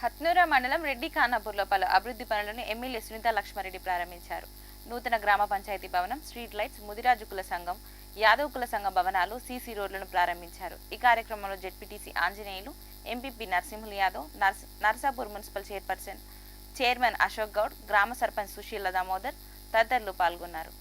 హత్నూరా మండలం రెడ్డి ఖానాపూర్లో పలు అభివృద్ధి పనులను ఎమ్మెల్యే సునీతా లక్ష్మారెడ్డి ప్రారంభించారు. నూతన గ్రామ పంచాయతీ భవనం, స్ట్రీట్ లైట్స్, ముదిరాజు కుల సంఘం, యాదవ్ కుల సంఘం భవనాలు, సీసీ రోడ్లను ప్రారంభించారు. ఈ కార్యక్రమంలో ZPTC Anjaneyulu, MPP Narasimhulu Yadav, Narsapur municipal chairman Ashok Goud, గ్రామ సర్పంచ్ సుశీల దామోదర్ తదితరులు పాల్గొన్నారు.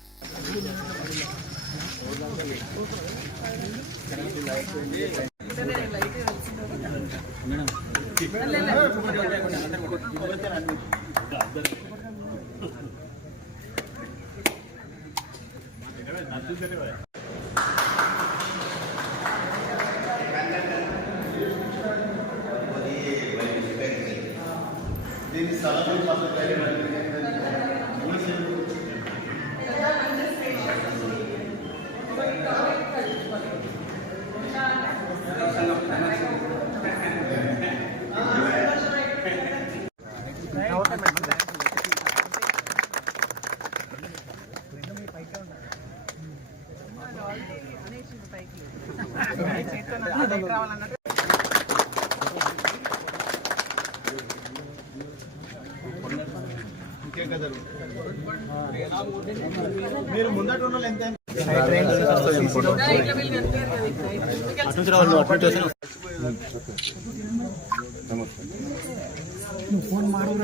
మీరు ముందట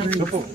ఎంత ఫోన్